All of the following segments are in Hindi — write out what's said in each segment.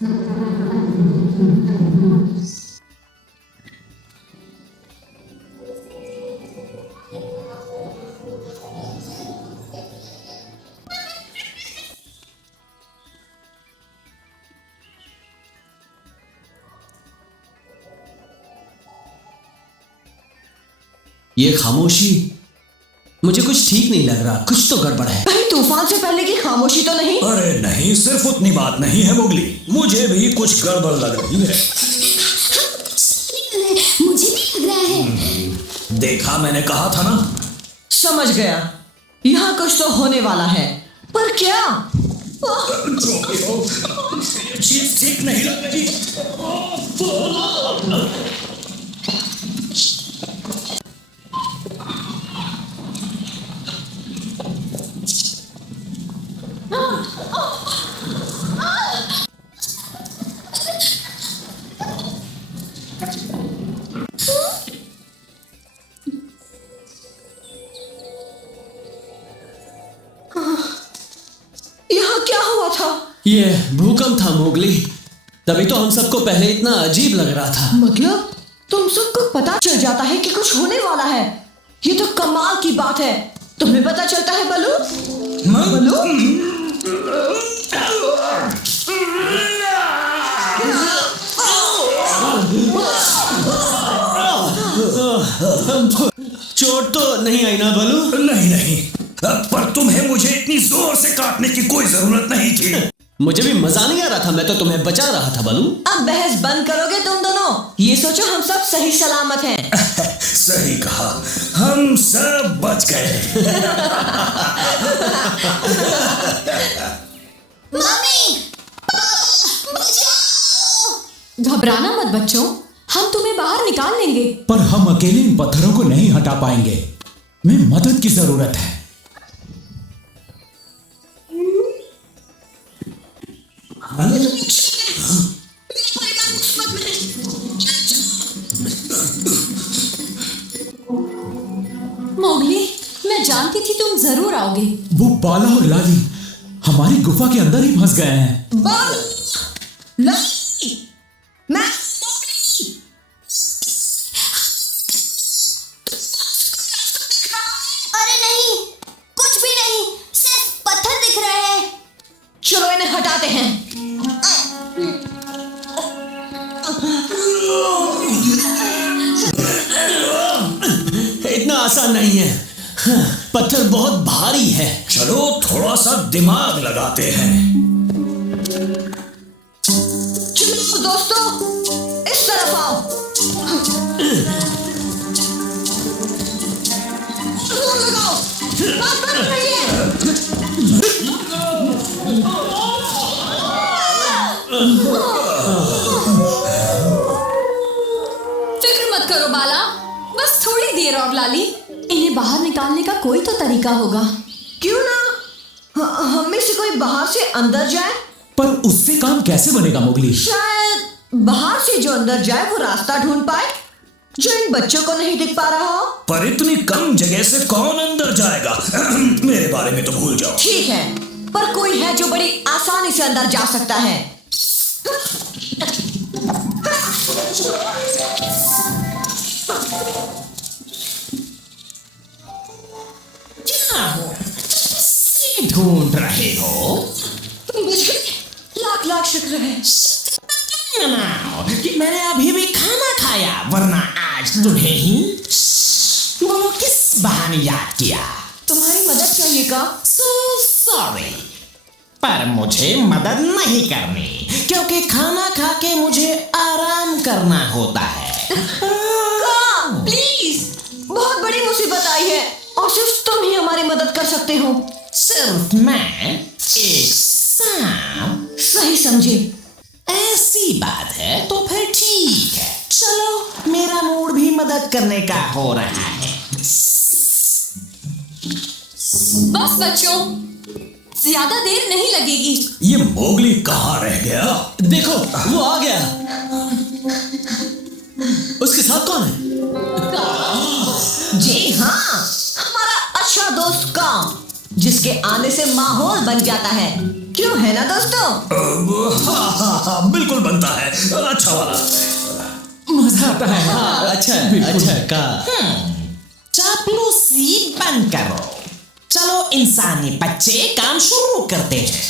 ये खामोशी मुझे कुछ ठीक नहीं लग रहा, कुछ तो गड़बड़ है। कहीं तूफान से पहले की खामोशी तो नहीं? अरे नहीं, सिर्फ उतनी बात नहीं है मोगली, मुझे भी कुछ गड़बड़ लग रही है। मुझे भी लग रहा है। देखा, मैंने कहा था ना। समझ गया, यहाँ कुछ तो होने वाला है, पर क्या? चीज ठीक नहीं लग रही। यहाँ क्या हुआ था? ये भूकंप था मोगली, तभी तो हम सबको पहले इतना अजीब लग रहा था। मतलब तुम सबको पता चल जाता है कि कुछ होने वाला है? ये तो कमाल की बात है। तुम्हें पता चलता है बलू? बलू? चोट तो नहीं आई ना बलू? नहीं नहीं, पर तुम्हें मुझे इतनी जोर से काटने की कोई जरूरत नहीं थी। मुझे भी मजा नहीं आ रहा था, मैं तो तुम्हें बचा रहा था बलू। अब बहस बंद करोगे तुम दोनों? ये सोचो हम सब सही सलामत हैं। सही कहा, हम सब बच गए। मम्मी, पापा, बचाओ! घबराना मत बच्चों, हम तुम्हें बाहर निकाल लेंगे। पर हम अकेले इन पत्थरों को नहीं हटा पाएंगे, हमें मदद की जरूरत है। मोगली, मैं जानती थी तुम जरूर आओगे। वो बाला और लाली हमारी गुफा के अंदर ही फंस गए हैं। मैं अरे नहीं, कुछ भी नहीं, सिर्फ पत्थर दिख रहे हैं। चलो इन्हें हटाते हैं। इतना आसान नहीं है, पत्थर बहुत भारी है। चलो थोड़ा सा दिमाग लगाते हैं। चलो दोस्तों, इस तरफ आओ। जोर लगाओ, बात बन रही है। फिक्र मत करो बाला, बस थोड़ी देर और लाली, इन्हें बाहर निकालने का कोई तो तरीका होगा। क्यों ना हम में से कोई बाहर से अंदर जाए? पर उससे काम कैसे बनेगा मोगली? शायद बाहर से जो अंदर जाए वो रास्ता ढूंढ पाए जो इन बच्चों को नहीं दिख पा रहा हो। पर इतनी कम जगह से कौन अंदर जाएगा? मेरे बारे में तो भूल जाओ। ठीक है, पर कोई है जो बड़ी आसानी से अंदर जा सकता है। क्या हो, ढूंढ रहे हो? तुम बुझ गए? लाख लाख शुक्र है। कि मैंने अभी भी खाना खाया, वरना आज तुम्हें ही वो किस बहाने याद किया? तुम्हारी मदद चाहिए का? So sorry, पर मुझे मदद नहीं करनी, क्योंकि खाना खा के मुझे आराम करना होता है। प्लीज, बहुत बड़ी मुसीबत आई है और सिर्फ तुम ही हमारी मदद कर सकते हो। सिर्फ मैं? एक सांप? सही समझे। ऐसी बात है तो फिर ठीक है, चलो मेरा मूड भी मदद करने का हो रहा है। बस बच्चों, ज्यादा देर नहीं लगेगी। ये मोगली कहाँ रह गया? देखो वो आ गया। उसके साथ कौन है? जी हाँ, हमारा अच्छा दोस्त काम, जिसके आने से माहौल बन जाता है। क्यों, है ना दोस्तों? हाँ, बिल्कुल बनता है, अच्छा वाला। मजा आता है। हाँ, अच्छा कहा। चापलूसी बंद करो। चलो इंसानी बच्चे काम शुरू करते हैं।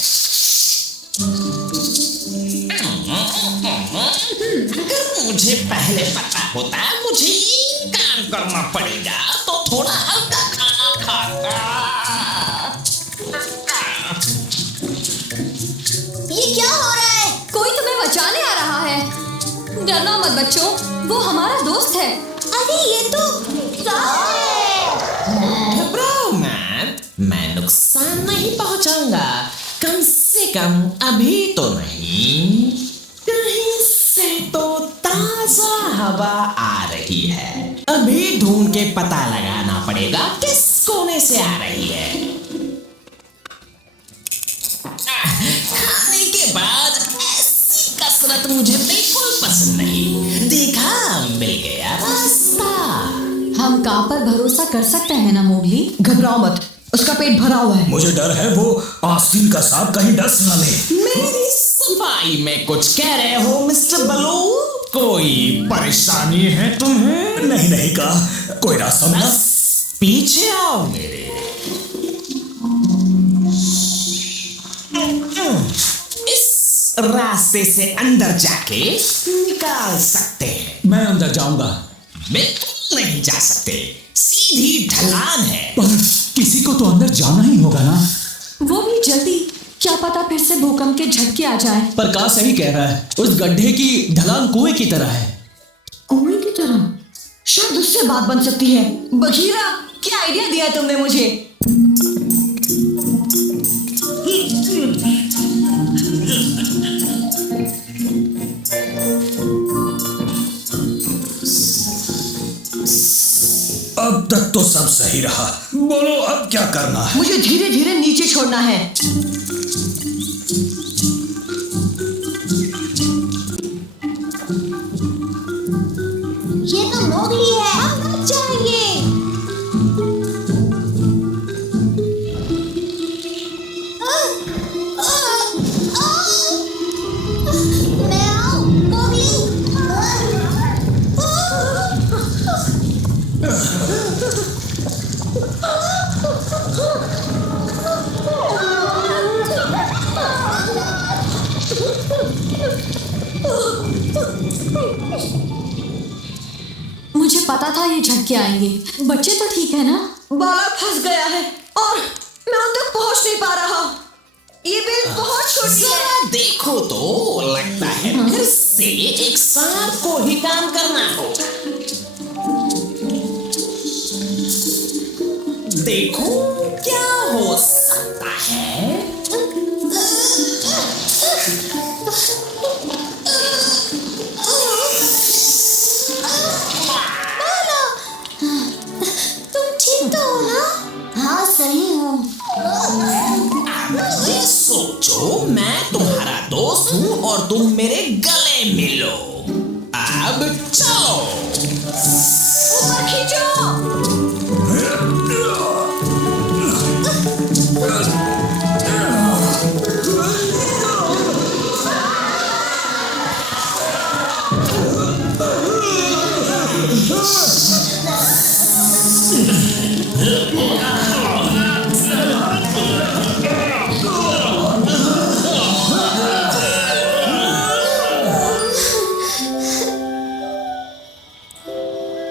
अगर मुझे पहले पता होता मुझे ये काम करना पड़ेगा तो थोड़ा हल्का खाना खाता। ये क्या हो रहा है? कोई तुम्हें बचाने आ रहा है। डरना मत बच्चों, वो हमारा दोस्त है। अरे ये तो साहब है। घबराओ मत, मैं नुकसान नहीं पहुंचाऊंगा, कम से कम अभी तो नहीं। कहीं से तो ताजा हवा आ रही है, अभी ढूंढ के पता लगाना पड़ेगा किस कोने से आ रही है। खाने के बाद ऐसी कसरत मुझे बिल्कुल पसंद नहीं। देखा, मिल गया रास्ता। हम का पर भरोसा कर सकते हैं ना मोगली? घबराओ मत, उसका पेट भरा हुआ है। मुझे डर है वो आस्तीन का सांप कहीं डस न ले। मेरी सफाई में कुछ कह रहे हो मिस्टर बलू? कोई परेशानी है तुम्हें? नहीं नहीं कहा, कोई रास्ता मिला? पीछे आओ मेरे। इस रास्ते से अंदर जाके निकाल सकते हैं। मैं अंदर जाऊंगा। बिल्कुल नहीं जा सकते, सीधी ढलान है। पर किसी को तो अंदर जाना ही होगा ना। वो भी जल्दी, क्या पता फिर से भूकंप के झटके आ जाए। पर का सही कह रहा है, उस गड्ढे की ढलान कुएं की तरह है। कुएं की तरह? शायद उससे बात बन सकती है। बघीरा, क्या आइडिया दिया तुमने मुझे? अब तक तो सब सही रहा, बोलो अब क्या करना है? मुझे धीरे धीरे नीचे छोड़ना है। ये तो मोगली है, हम बच जाएंगे। मैं आऊं, मोगली। मुझे पता था ये झटके आएंगे। बच्चे तो ठीक है ना? बाला फंस गया है और मैं उन तक पहुंच नहीं पा रहा। ये बेल बहुत छोटी है। जरा देखो तो, लगता है फिर से एक सांप को ही काम करना होगा। देखो क्या हो सकता है। तुम ठीक तो हो ना? हाँ सही हूँ। ये सोचो मैं तुम्हारा दोस्त हूँ और तुम मेरे गले मिलो। अब चलो। ऊपर खींचो।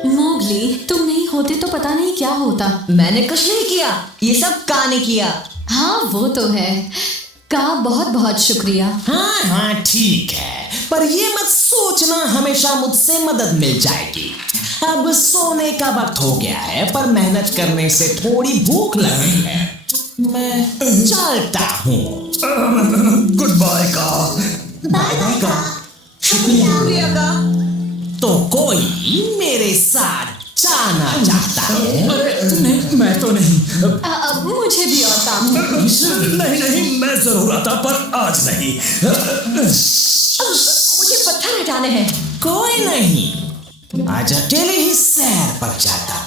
मोगली, तुम नहीं होते तो पता नहीं क्या होता। मैंने कुछ नहीं किया, ये सब का ने किया। हाँ वो तो है। का बहुत बहुत शुक्रिया। हाँ हाँ ठीक है, पर ये मत सोचना हमेशा मुझसे मदद मिल जाएगी। अब सोने का वक्त हो गया है, पर मेहनत करने से थोड़ी भूख लग रही है। मैं चलता हूँ। गुड बाय का। बाय बाय का। शुक्रिया का। तो कोई मेरे साथ जाना चाहता है? अरे नहीं, मैं तो नहीं। अब मुझे भी और काम है। नहीं नहीं, मैं जरूर आता, पर आज नहीं। मुझे पत्थर हटाने हैं। कोई नहीं, आज अकेले ही सैर पर जाता।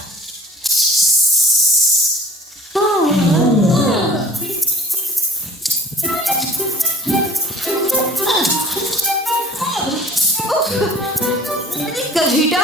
हीटा,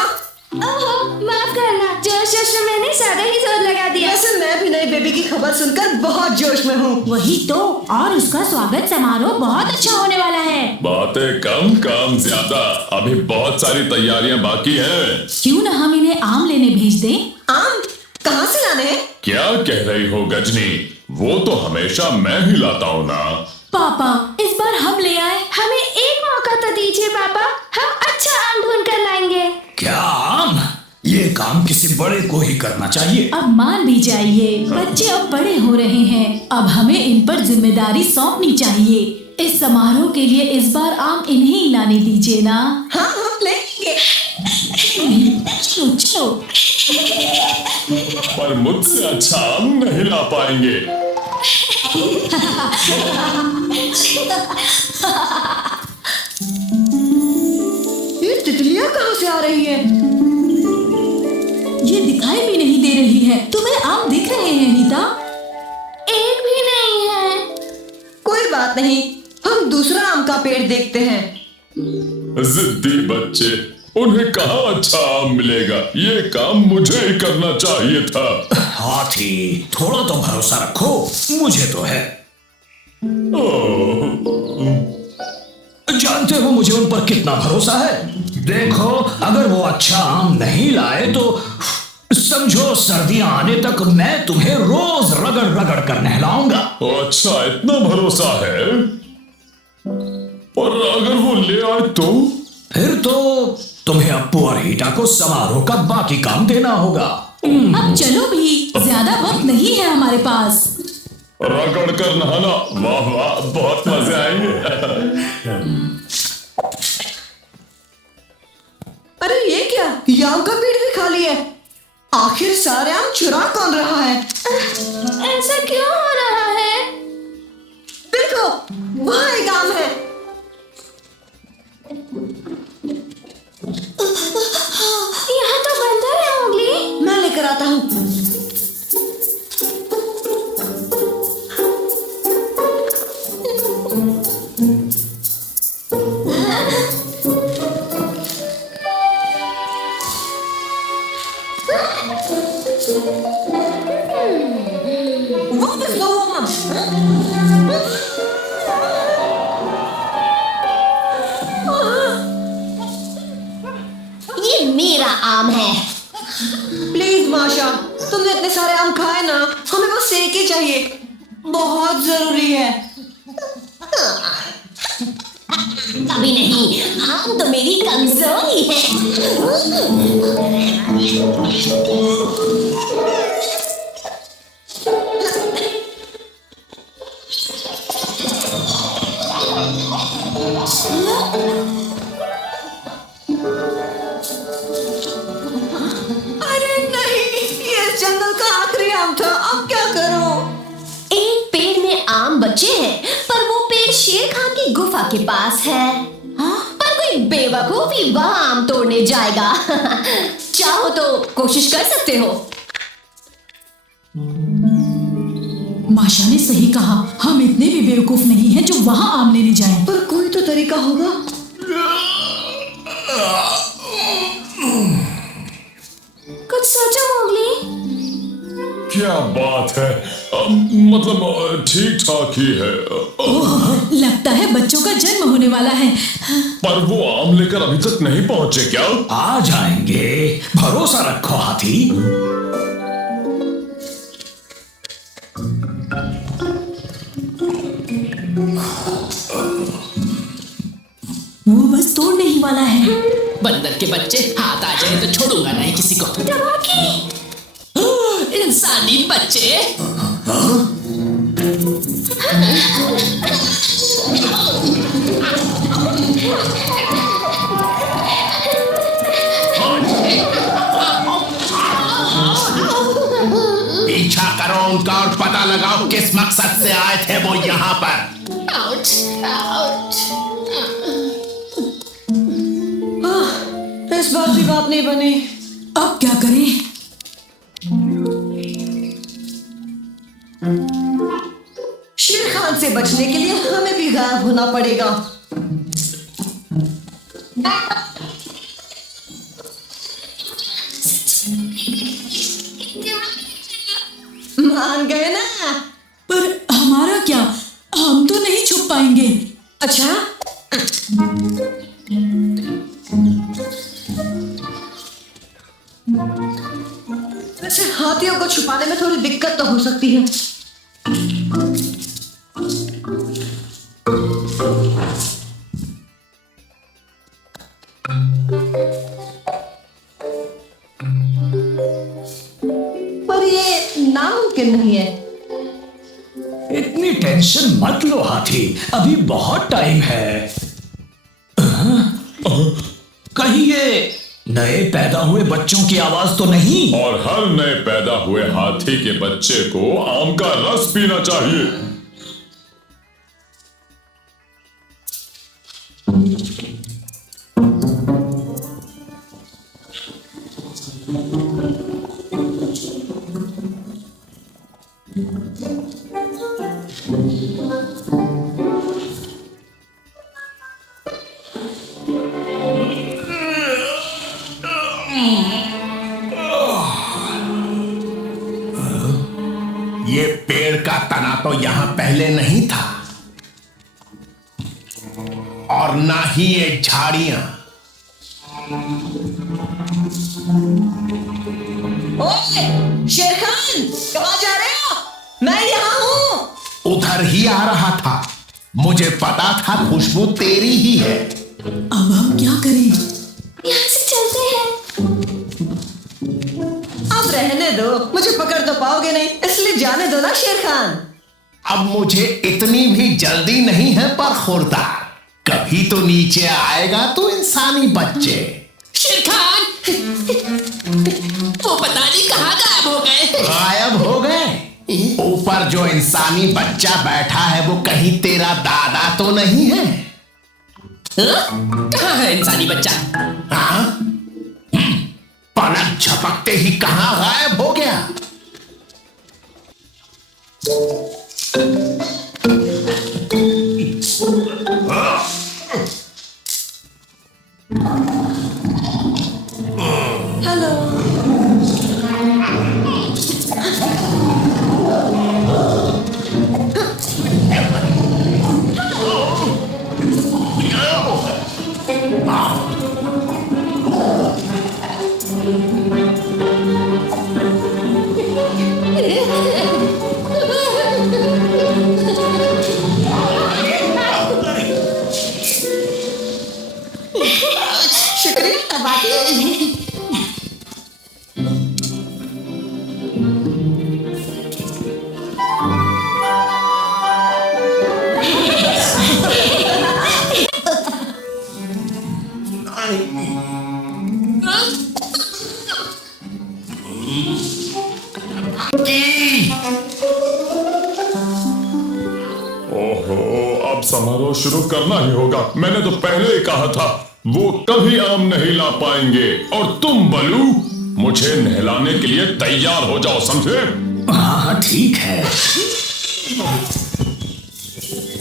माफ करना, जोश में मैंने सादा ही जोर लगा दिया। वैसे मैं भी नई बेबी की खबर सुनकर बहुत जोश में हूँ। वही तो, और उसका स्वागत समारोह बहुत अच्छा होने वाला है। बातें कम काम ज्यादा, अभी बहुत सारी तैयारियां बाकी हैं। क्यों न हम इन्हें आम लेने भेज दें? आम कहाँ से लाने हैं? क्या कह रही हो गजनी? वो तो हमेशा मैं ही लाता हूँ ना। पापा, इस बार हम ले आए। हमें एक मौका तो दीजिए पापा, हम अच्छा आम ढूंढ कर लाएंगे। क्या आम? ये काम किसी बड़े को ही करना चाहिए। अब मान भी जाइए, बच्चे अब बड़े हो रहे हैं, अब हमें इन पर जिम्मेदारी सौंपनी चाहिए। इस समारोह के लिए इस बार आम इन्हें ही लाने दीजिए ना। हाँ हम लेंगे। चलो चलो। पर मुझसे अच्छा आम नहीं ला पाएंगे। ये तितलियाँ कहाँ से आ रही है? ये दिखाई भी नहीं दे रही है। तुम्हें आम दिख रहे हैं नीता? एक भी नहीं है। कोई बात नहीं, हम दूसरा आम का पेड़ देखते हैं। जिद्दी बच्चे, उन्हें कहाँ अच्छा आम मिलेगा? ये काम मुझे ही करना चाहिए था। हाथी, थोड़ा तो भरोसा रखो, मुझे तो है। जानते हो मुझे उन पर कितना भरोसा है। देखो, अगर वो अच्छा आम नहीं लाए तो समझो सर्दियां आने तक मैं तुम्हें रोज रगड़ रगड़ कर नहलाऊंगा। अच्छा, इतना भरोसा है? और अगर वो ले आए तो? फिर तो तुम्हें अप्पू और हीटा को समारोह का बाकी काम देना होगा। अब चलो भी, ज्यादा वक्त नहीं है हमारे पास। रगड़ कर नहाना, वाह वाह, बहुत मजे आएंगे। अरे ये क्या? ये आम का पेड़ भी खाली है। आखिर सारे आम चुरा कौन रहा है? ऐसा क्यों हो रहा है? देखो, वहाँ एक आम है। यहाँ तो बंदर है मोगली। मैं लेकर आता हूँ। वापस लो वो आम। ये मेरा आम है। प्लीज माशा, तुमने इतने सारे आम खाए ना, हमें बस एक ही चाहिए, बहुत जरूरी है। कभी नहीं, आम तो मेरी कमजोरी है। अरे नहीं, ये इस जंगल का आखिरी आम था, अब क्या करूं? एक पेड़ में आम बचे हैं, पर वो पेड़ शेर खान की गुफा के पास है। पर कोई बेवकूफ ही वहां आम तोड़ने जाएगा। चाहो तो कोशिश कर सकते हो। माशा ने सही कहा, हम इतने भी बेवकूफ नहीं हैं जो वहाँ आम लेने जाएं। पर कोई तो तरीका होगा। कुछ सोचो मोगली। क्या बात है? मतलब ठीक ठाक ही है। लगता है बच्चों का जन्म होने वाला है। पर वो आम लेकर अभी तक नहीं पहुंचे क्या? आ जाएंगे, भरोसा रखो हाथी। वो बस तोड़ने ही वाला है। बंदर के बच्चे, हाथ आ जाए तो छोड़ूंगा नहीं किसी को। इंसानी बच्चे। पीछा करो उनका और पता लगाओ किस मकसद से आए थे वो यहाँ पर। Ouch, ouch. इस बार भी बात नहीं बनी। अब क्या करें? शेर खान से बचने के लिए हमें भी गायब होना पड़ेगा। मान गए ना। पर हमारा क्या, हम तो नहीं छुप पाएंगे। अच्छा, वैसे हाथियों को छुपाने में थोड़ी दिक्कत तो हो सकती है। पर ये नामुमकिन नहीं है। इतनी टेंशन मत लो हाथी, अभी बहुत टाइम है। कहीं ये नए पैदा हुए बच्चों की आवाज तो नहीं? और हर नए पैदा हुए हाथी के बच्चे को आम का रस पीना चाहिए। ये पेड़ का तना तो यहां पहले नहीं था, और ना ही ये झाड़ियां। ओए, शेर खान, कहाँ जा रहे हो? मैं यहाँ हूँ। उधर ही आ रहा था, मुझे पता था खुशबू तेरी ही है। अब हम क्या करें? यहाँ से चलते हैं। अब रहने दो, मुझे पकड़ तो पाओगे नहीं, इसलिए जाने दो ना शेर खान। अब मुझे इतनी भी जल्दी नहीं है, पर खुरदार कभी तो नीचे आएगा तो इंसानी बच्चे। शेर खान, वो पता नहीं कहाँ गायब हो गए। गायब हो गए? ऊपर जो इंसानी बच्चा बैठा है वो कहीं तेरा दादा तो नहीं है? कहाँ है इंसानी बच्चा? हाँ? पलक झपकते ही कहां गायब हो गया? हेलो। शुक्रिया बाकी। ओहो, अब समारोह शुरू करना ही होगा। मैंने तो पहले ही कहा था वो कभी आम नहीं ला पाएंगे। और तुम बलू, मुझे नहलाने के लिए तैयार हो जाओ, समझे? हाँ ठीक है।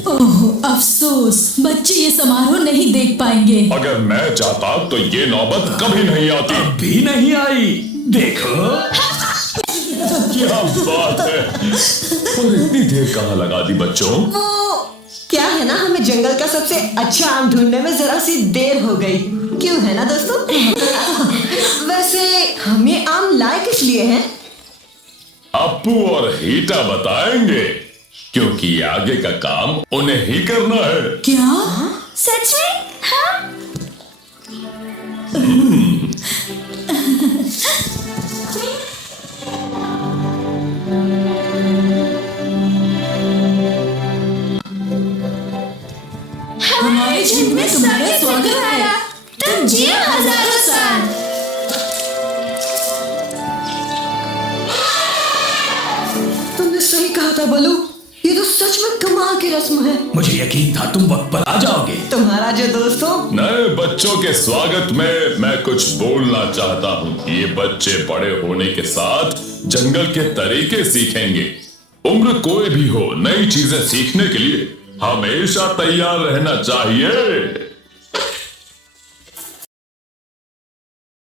ओह अफसोस, बच्चे ये समारोह नहीं देख पाएंगे। अगर मैं चाहता तो ये नौबत कभी नहीं आती। भी नहीं आई, देखो। क्या बात है। और इतनी देर कहाँ लगा दी बच्चों? वो क्या है ना, हमें जंगल का सबसे अच्छा आम ढूंढने में जरा सी देर हो गई। क्यों है ना दोस्तों? वैसे हम ये आम लाए किस लिए हैं? अप्पू और हीटा बताएंगे, क्योंकि आगे का काम उन्हें ही करना है। क्या? सच में? हाँ? हमारे झुंड में तुम्हारा स्वागत है। तुम जियो हजारों साल। तुमने सही कहा था बलू, ये तो सच में कमाल की रस्म है। मुझे यकीन था तुम वक्त पर आ जाओगे। तुम्हारा जो दोस्तों। नए बच्चों के स्वागत में मैं कुछ बोलना चाहता हूँ। ये बच्चे बड़े होने के साथ जंगल के तरीके सीखेंगे। उम्र कोई भी हो, नई चीजें सीखने के लिए हमेशा तैयार रहना चाहिए।